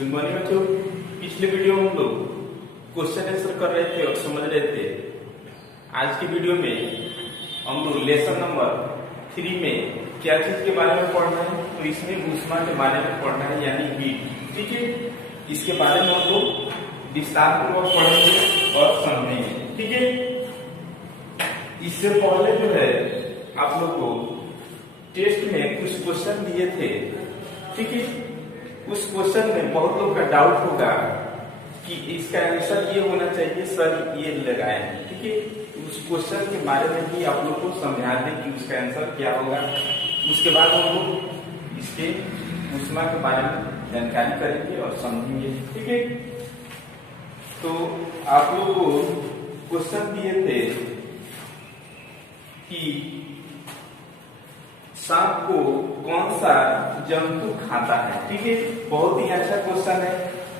Good morning बच्चों। पिछले video में हम लोग क्वेश्चन आंसर कर रहे थे और समझ रहे थे। आज की वीडियो में हम लोग लेसन नंबर 3 में क्या चीज के बारे में पढ़ना है, तो इसमें ऊष्मा के बारे में पढ़ना है, यानी हीट। ठीक है, इसके बारे में हम लोग विस्तार पूर्वक पढ़ेंगे और समझेंगे। ठीक है, इससे पहले जो है आप लोग को टेस्ट में कुछ क्वेश्चन दिए थे। ठीक है, उस क्वेश्चन में बहुत लोग का डाउट होगा कि इसका आंसर ये होना चाहिए, सर ये लगाए। ठीक है, उस क्वेश्चन के बारे में भी आप लोग को समझा दें कि उसका आंसर क्या होगा। उसके बाद हम लोग इसके ऊष्मा के बारे में जानकारी करेंगे और समझेंगे। ठीक है, तो आप लोग को क्वेश्चन दिए थे कि सांप को कौन सा जंतु खाता है। ठीक है, बहुत ही अच्छा क्वेश्चन है।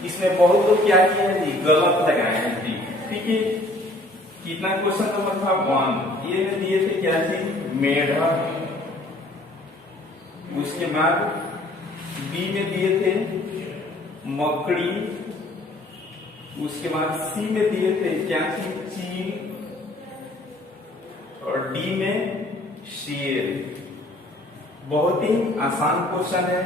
इसमें बहुत लोग क्या किया है जी, गलत लगाए हैं जी। ठीक है, कितना क्वेश्चन नंबर था 1, ये में दिए थे क्या चीज, मेढक। उसके बाद बी में दिए थे मकड़ी। उसके बाद सी में दिए थे क्या चीज, चील। और डी में शेर। बहुत ही आसान क्वेश्चन है।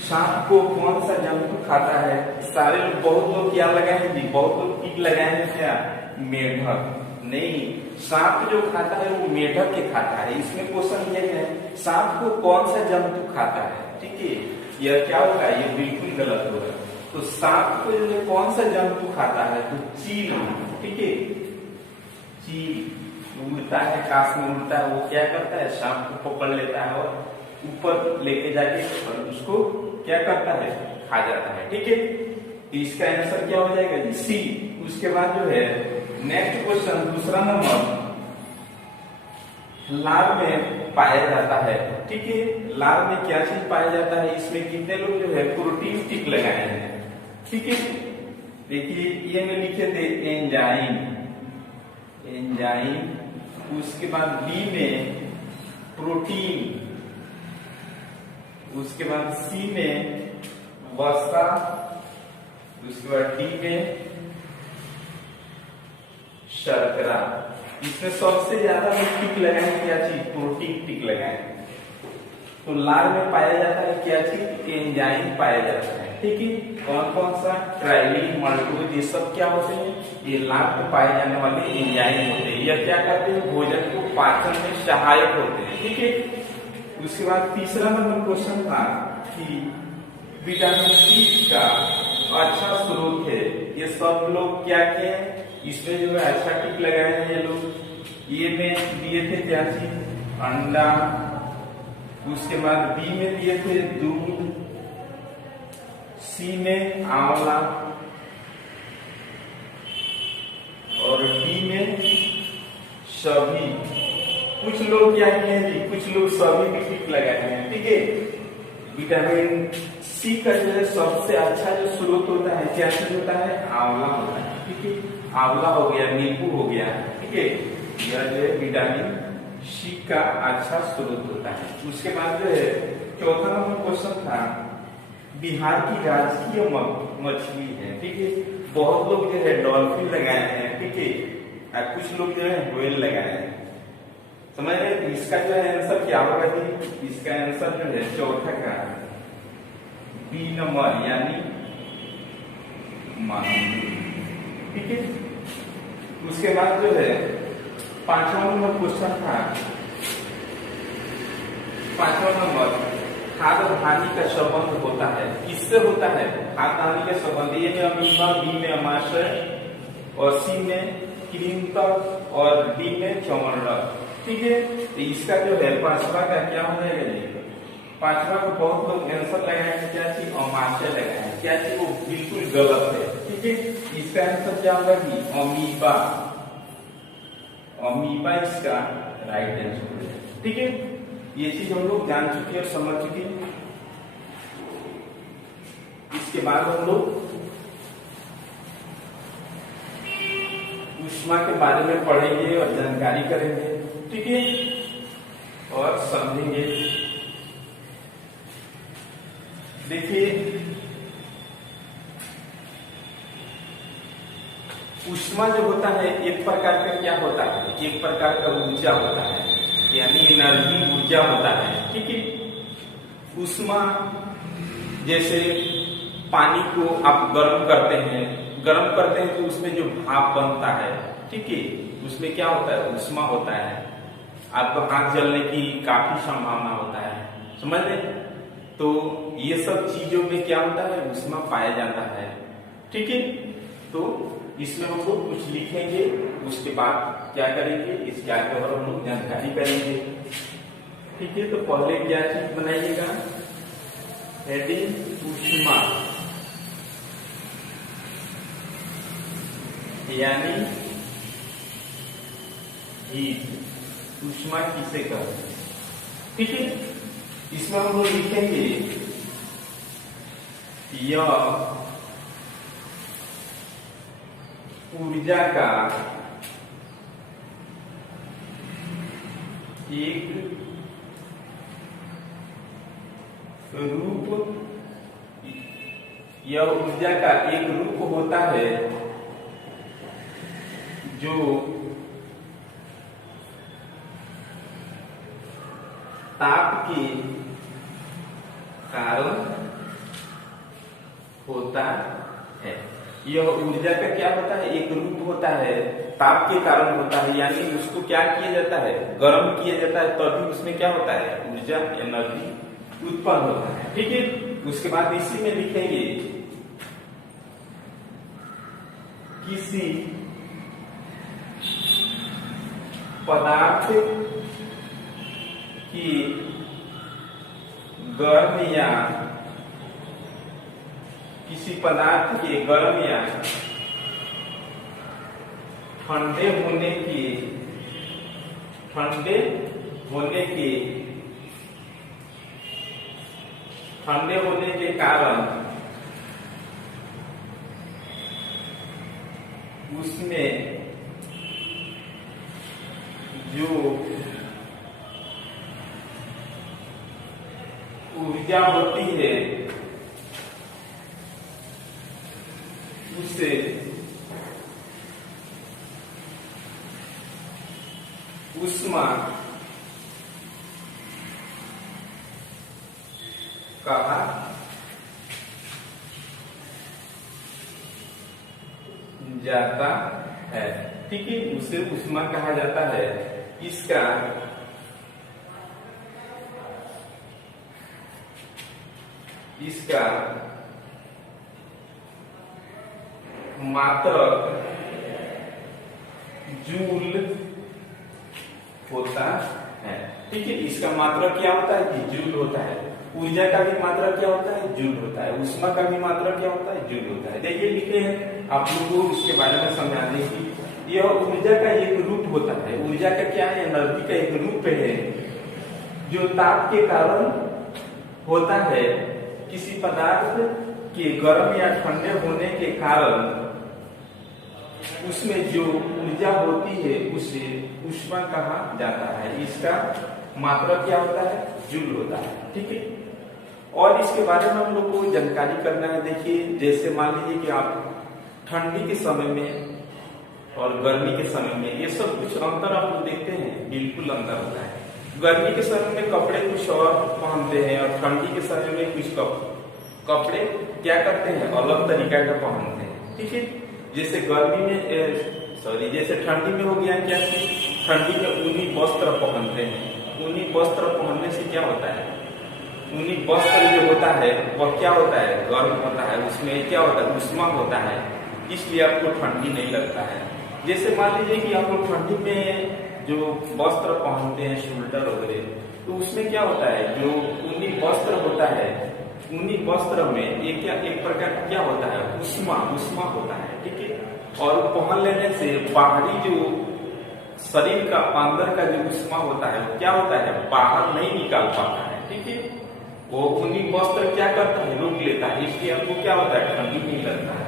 सांप को कौन सा जंतु खाता है? सारे लोग, बहुत लोग क्या लगाए हैं जी, बहुत लोग टिक लगाए हैं क्या, मेढक। नहीं, सांप जो खाता है वो मेढक के खाता है। इसमें क्वेश्चन ये है, सांप को कौन सा जंतु खाता है। ठीक है, यह क्या होगा, ये बिल्कुल गलत होगा। तो सांप को जो कौन सा जंतु खाता है, तो चील। ठीक है, चील उड़ता है, काश में उड़ता है, वो क्या करता है, सांप को पकड़ लेता है और ऊपर लेके जाके और उसको क्या करता है, खा जाता है। ठीक है, तो इसका आंसर क्या हो जाएगा जी, सी। उसके बाद जो है नेक्स्ट क्वेश्चन, दूसरा नंबर, लार में पाया जाता है। ठीक है, लार में क्या चीज पाया जाता है? इसमें कितने लोग जो है प्रोटीन टिक लगाए हैं। ठीक है, देखिए ये में लिखे थे एंजाइम, एंजाइम। उसके बाद बी में प्रोटीन। उसके बाद सी में वसा। उसके बाद डी में शर्करा। इसमें सबसे ज्यादा लोग टिक लगाए क्या चीज, प्रोटीन टिक लगाए। तो लार में पाया जाता है क्या चीज, एंजाइम पाया जाता है। ठीक है, कौन कौन सा, ट्राइलिन, मल्टोज, ये सब क्या होते हैं, ये लार में पाए जाने वाले एंजाइम होते हैं। यह क्या करते हैं, भोजन को पाचन में सहायक होते हैं। ठीक है, उसके बाद तीसरा नंबर क्वेश्चन था कि विटामिन सी का अच्छा स्रोत है। ये सब लोग क्या किए, इसमें जो है अच्छा टिक लगाए हैं ये लोग। ये में दिए थे क्या चीज, अंडा। उसके बाद बी में दिए थे दूध। सी में आंवला। और डी में सभी। कुछ लोग क्या किए हैं जी, कुछ लोग सभी भी टिक लगाए हैं। ठीक है, विटामिन सी का जो है सबसे अच्छा जो स्रोत होता है, क्या चीज होता है, आंवला होता है। ठीक है, आंवला हो गया, नींबू हो गया। ठीक है, यह जो है विटामिन सी का अच्छा स्रोत होता है। उसके बाद जो है चौथा नंबर क्वेश्चन था, बिहार की राजकीय मछली है। ठीक है, बहुत लोग जो है डॉल्फिन लगाए हैं। ठीक है, कुछ लोग जो है व्हेल लगाए हैं। समझ रहे, इसका जो है आंसर क्या होगा जी, इसका आंसर जो है चौथा का बी नंबर, यानी मांगुर। ठीक है, उसके बाद जो है पांचवा नंबर क्वेश्चन था, पांचवा नंबर, खाद्य हानि का संबंध होता है, किससे होता है, खाद्य हानि का संबंध। ए में अमीबा, बी में अमाशय, और सी में कृंतक, और डी में चमड़क। ठीक है, तो इसका जो है पांचवा का क्या हो जाएगा जी, पांचवा को बहुत लोग आंसर लगाए हैं क्या चीज, अमाशय लगाए हैं। क्या चीज, वो बिल्कुल गलत है। ठीक है, इसका आंसर क्या होगा जी, अमीबा। अमीबा इसका राइट आंसर है। ठीक है, ये चीज हम लोग जान चुके और समझ चुके हैं। इसके बाद हम लोग ऊष्मा के बारे में पढ़ेंगे और जानकारी करेंगे। ठीक है, और समझेंगे। देखिए ऊष्मा जो होता है एक प्रकार का क्या होता है, एक प्रकार का ऊर्जा होता है, यानी एनर्जी ऊर्जा होता है। ठीक है। ऊष्मा जैसे पानी को आप गर्म करते हैं, तो उसमें जो भाप बनता है, ठीक है, उसमें क्या होता है, ऊष्मा होता है। आपको आग जलने की काफी संभावना होता है, समझ रहे। तो ये सब चीजों में क्या होता है, ऊष्मा पाया जाता है। ठीक है। तो इसमें हम लोग कुछ लिखेंगे, उसके बाद क्या करेंगे, इसके आगे और हम लोग जानकारी करेंगे। ठीक है। तो पहले क्या चीज बनाइएगा, हेडिंग ऊष्मा, यानी हीट, ऊष्मा किसे कहते हैं। ठीक है। इसमें हम लोग लिखेंगे यह ऊर्जा का एक रूप, यह ऊर्जा का एक रूप होता है जो ताप के कारण होता है। यह ऊर्जा का क्या होता है, एक रूप होता है, ताप के कारण होता है, यानी उसको क्या किया जाता है, गर्म किया जाता है, तभी उसमें क्या होता है, ऊर्जा, एनर्जी उत्पन्न होता है। ठीक है। उसके बाद इसी में लिखेंगे किसी पदार्थ की गर्म या किसी पदार्थ के गर्म या ठंडे होने के कारण उसमें जो ऊर्जा होती है उसे ऊष्मा कहा जाता है। ठीक है। उसे ऊष्मा कहा जाता है। इसका मात्रक जूल होता है। ठीक है। इसका मात्रक क्या होता है कि जूल होता है। ऊर्जा का भी मात्रक क्या होता है, जूल होता है। ऊष्मा का भी मात्रक क्या होता है, जूल होता है। देखिए लिखे हैं आप लोगों को इसके बारे में समझाने की, यह ऊर्जा का एक रूप होता है। ऊर्जा का क्या है, एनर्जी का एक रूप है जो ताप के कारण होता है। किसी पदार्थ के गर्म या ठंडे होने के कारण उसमें जो ऊर्जा होती है उसे ऊष्मा कहा जाता है। इसका मात्रक क्या होता है, जूल होता है। ठीक है। और इसके बारे में हम लोग को जानकारी करना है। देखिए जैसे मान लीजिए कि आप ठंडी के समय में और गर्मी के समय में ये सब कुछ अंतर आप लोग देखते हैं, बिल्कुल अंतर होता है। गर्मी के समय में कपड़े कुछ और पहनते हैं और ठंडी के समय में कुछ कपड़े क्या करते हैं, अलग तरीका का पहनते हैं। ठीक है। जैसे गर्मी में जैसे ठंडी में हो गया क्या, ठंडी में ऊनी वस्त्र पहनते हैं। ऊनी वस्त्र पहनने से क्या होता है, ऊनी वस्त्र जो होता है वह क्या होता है, गर्म होता है, उसमें क्या होता है, ऊष्मा होता है, इसलिए आपको ठंडी नहीं लगता है। जैसे मान लीजिए कि आप लोग ठंडी में जो वस्त्र पहनते हैं, स्वेटर वगैरह, तो उसमें क्या होता है, जो ऊनी वस्त्र होता है, ऊनी वस्त्र में एक प्रकार क्या होता है, ऊष्मा होता है। ठीक है। और पहन लेने से बाहरी जो शरीर का अंदर का जो ऊष्मा होता है क्या होता है, बाहर नहीं निकाल पाता है। ठीक है। वो ऊनी वस्त्र क्या करता है, रोक लेता है, इसलिए आपको क्या होता है, ठंडी नहीं लगता है।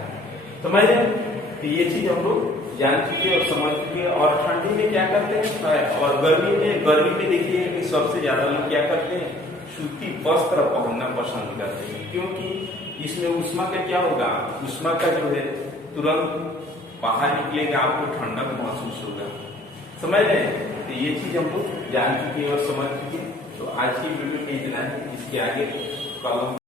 समझ रहे हैं। तो ये चीज हम लोग जान चुके और समझ चुके। और ठंडी में क्या करते हैं, और गर्मी में देखिए कि सबसे ज्यादा लोग क्या करते हैं, सूती वस्त्र पहनना पसंद करते हैं, क्योंकि इसमें ऊष्मा का क्या होगा, ऊष्मा का जो है तुरंत बाहर निकलेगा आपको ठंडक महसूस होगा। समझ रहे हैं? तो ये चीज हम लोग जान चुके हैं और समझ चुके हैं। तो आज की वीडियो में इतना है, इसके आगे कल हम